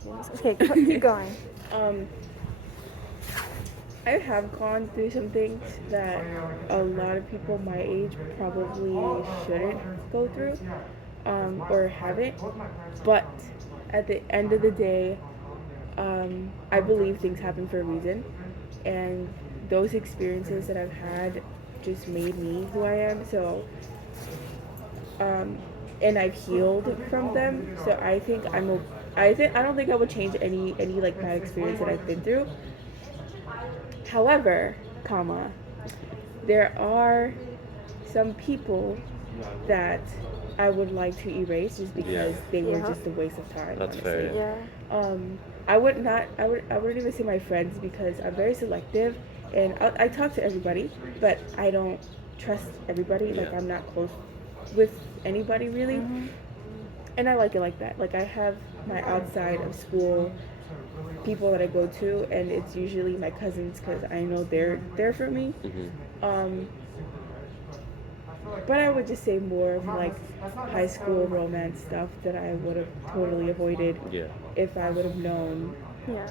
things. Okay, keep going. Um, I have gone through some things that a lot of people my age probably shouldn't go through, or haven't. But at the end of the day, I believe things happen for a reason, and those experiences that I've had just made me who I am. So, um, and I've healed from them. So I think I don't think I would change any like bad experience that I've been through. However, comma, there are some people that I would like to erase just Yeah, because they were Yeah. just a waste of time, that's honestly. fair. Yeah. I would not. I wouldn't even say my friends because I'm very selective, and I talk to everybody, but I don't trust everybody. Yeah. Like I'm not close with anybody really, Mhm. and I like it like that. Like I have my outside of school people that I go to, and it's usually my cousins because I know they're there for me. Mhm. Um, but I would just say more of like high school romance stuff that I would have totally avoided Yeah. if I would have known Yeah.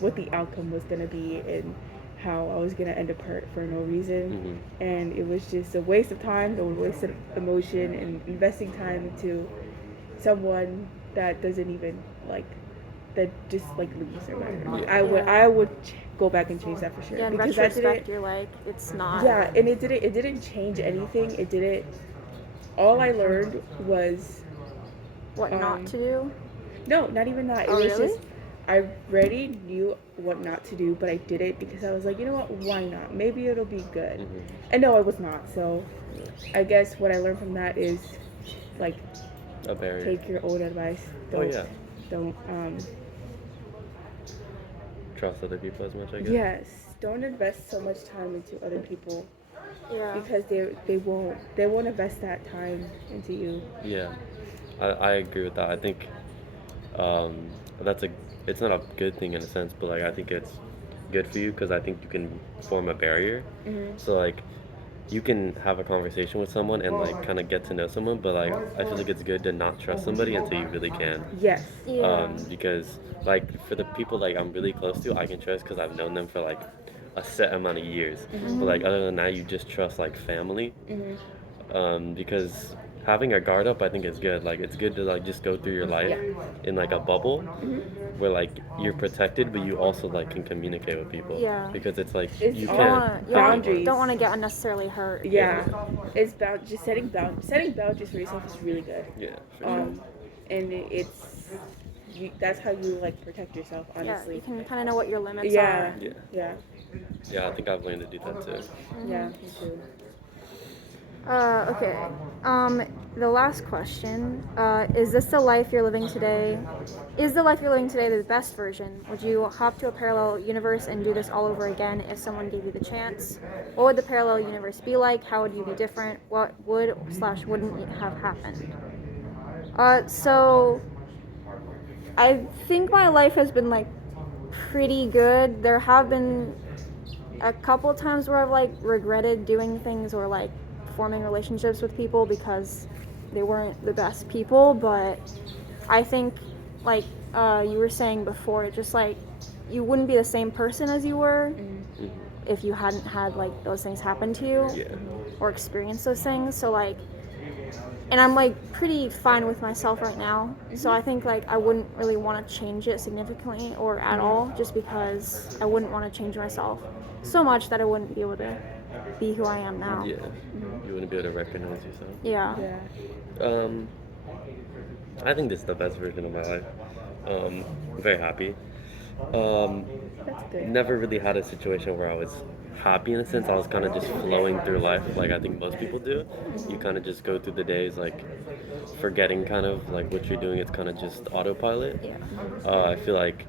what the outcome was going to be and how I was going to end up hurt for no reason. Mhm. And it was just a waste of time, a waste of emotion, and investing time into someone that doesn't even like that just like leaves or whatever. Yeah. I would go back and change that for sure Yeah. In because that didn't. retrospect, you're like, it's not. Yeah, and it didn't change anything. It didn't. All I learned was What not um to do? no, not even that. It Oh, was really? just I already knew what not to do, but I did it because I was like, you know what? Why not? Maybe it'll be good. Mhm. And no, I was not. So I guess what I learned from that is like A barrier. take your own advice. Oh yeah. Don't Trust other people as much, I guess. yes, don't invest so much time into other people Yeah. because they won't invest that time into you. Yeah. I agree with that. I think um that's a it's not a good thing in a sense, but like I think it's good for you because I think you can form a barrier. Mhm. So like you can have a conversation with someone and like kind of get to know someone, but like I feel like it's good to not trust somebody until you really can. Yes. Yeah. Because like for the people like I'm really close to, I can trust because I've known them for like a set amount of years. But Mhm. like other than that, you just trust like family. Mhm. Because having a guard up, I think is good. Like it's good to like just go through your life Yeah. in like a bubble Mhm. where like you're protected, but you also like can communicate with people Yeah. because it's like It's you You all don't can't want to. have it boundaries. Don't once. want to get unnecessarily hurt. Yeah, it's about just setting boundaries for yourself is really good. Yeah, for sure. Um, and that's how you like protect yourself, Yeah. You honestly. can kind of know what your limits Yeah, are. Yeah, yeah, yeah. I think I've learned to do that too. yeah, me too. Okay. The last question. Is this the life you're living today? Is the life you're living today the best version? Would you hop to a parallel universe and do this all over again if someone gave you the chance? What would the parallel universe be like? How would you be different? What would / wouldn't have happened? So I think my life has been like pretty good. There have been a couple times where I've like regretted doing things or like forming relationships with people because they weren't the best people, but I think like you were saying before, it just like you wouldn't be the same person as you were Hmm. if you hadn't had like those things happen to you Yeah, or experienced those things. So like, and I'm like pretty fine with myself right now. So I think like I wouldn't really want to change it significantly or at all, just because I wouldn't want to change myself so much that I wouldn't be able to be who I am now. yeah. You wouldn't be able to recognize yourself. Yeah. Yeah, Um, I think this is the best version of my life. I'm very happy. Um, that's good. Never really had a situation where I was happy in a sense. I was kind of just flowing through life like I think most people do. You kind of just go through the days like forgetting kind of like what you're doing. It's kind of just autopilot. Yeah. I feel like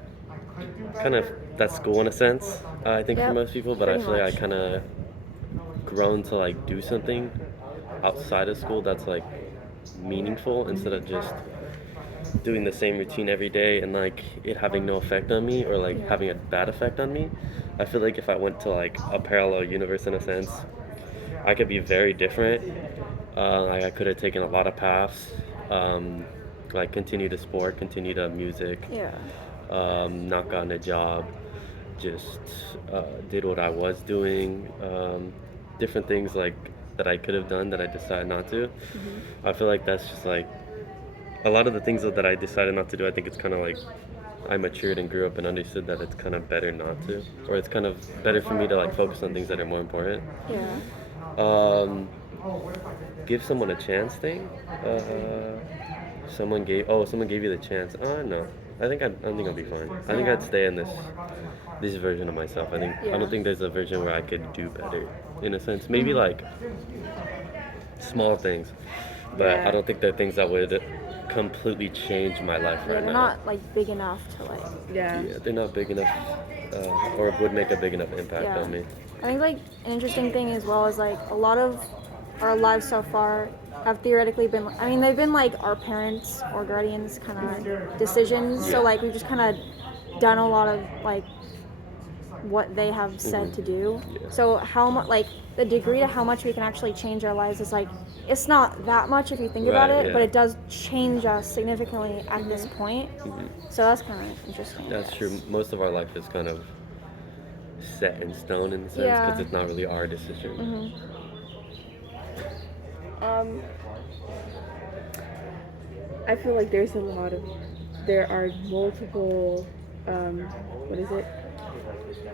kind of that's school in a sense. I think for Yep. most people, but I Pretty feel like I much. kind of grown to like do something outside of school that's like meaningful instead of just doing the same routine every day and like it having no effect on me or like Yeah. having a bad effect on me. I feel like if I went to like a parallel universe in a sense, I could be very different. Like I could have taken a lot of paths. Um, like continue to sport, continue to music, Yeah. not gotten a job, just did what I was doing, different things like that I could have done that I decided not to. I feel like that's just like a lot of the things that I decided not to do. I think it's kind of like I matured and grew up and understood that it's kind of better not to, or it's kind of better for me to like focus on things that are more important. Yeah. Um, give someone a chance thing. Someone gave you the chance. No, I think I'll be fine. I think Yeah. I'd stay in this version of myself. I Yeah. don't think there's a version where I could do better. In a sense, maybe like small things, but I Yeah. don't think they're things that would completely change my life Yeah, right they're now. not like big enough to like. Yeah. Yeah, they're not big enough, or would make a big enough impact Yeah. on me. I think like an interesting thing as well is like a lot of our lives so far have theoretically been. I mean, they've been like our parents or guardians kind of decisions. Yeah. So like we've just kind of done a lot of like what they have said to do. Yeah. So how much like the degree to how much we can actually change our lives is like it's not that much if you think about Right, it, but yeah. it does change us significantly at this point. So that's kind of interesting. I That's true. guess. Most of our life is kind of set in stone in a sense because Yeah. it's not really our decision. Um, I feel like there are multiple, what is it?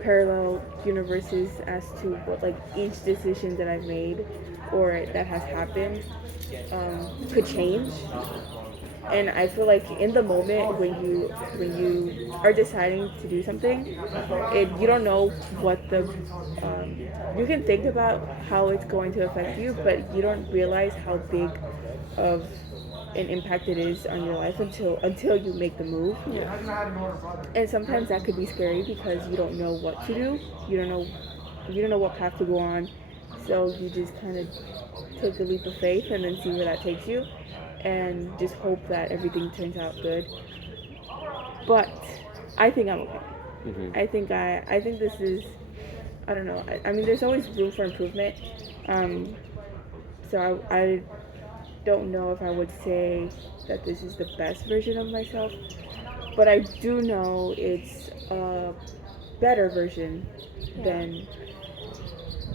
Parallel universes as to what like each decision that I've made or that has happened could change. And I feel like in the moment when you are deciding to do something, you don't know what the you can think about how it's going to affect you, but you don't realize how big of an impact it is on your life until you make the move. Yeah. And sometimes that could be scary because you don't know what to do. You don't know what path to go on. So you just kind of take a leap of faith and then see where that takes you and just hope that everything turns out good. But I think I'm okay. I think this is I don't know. I mean there's always room for improvement. So I don't know if I would say that this is the best version of myself, but I do know it's a better version than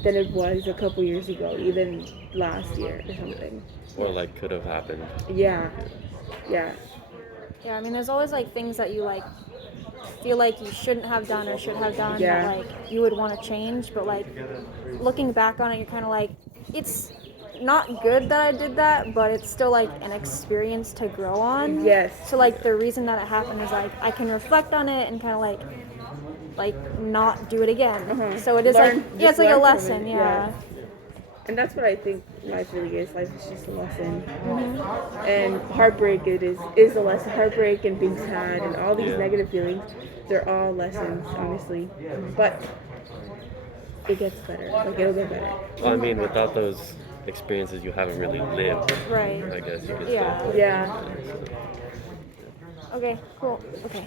it was a couple years ago, even last year or something. Or like could have happened. Yeah, yeah, Yeah, I mean, there's always like things that you like feel like you shouldn't have done or should have done Yeah. that like you would want to change, but like looking back on it, you're kind of like it's not good that I did that, but it's still like an experience to grow on. Yes. So like the reason that it happened is like I can reflect on it and kind of like not do it again. So it is Learn- like yeah, just it's like a learn from lesson. it, Yeah. And that's what I think life really is. Life is just a lesson. And heartbreak is a lesson. Heartbreak and being sad and all these Yeah. negative feelings, they're all lessons, honestly. But it gets better. Like it'll get better. Well, I mean, without those experiences, you haven't really lived. Right. I guess you could Yeah. say. Yeah. Okay. Cool. Okay.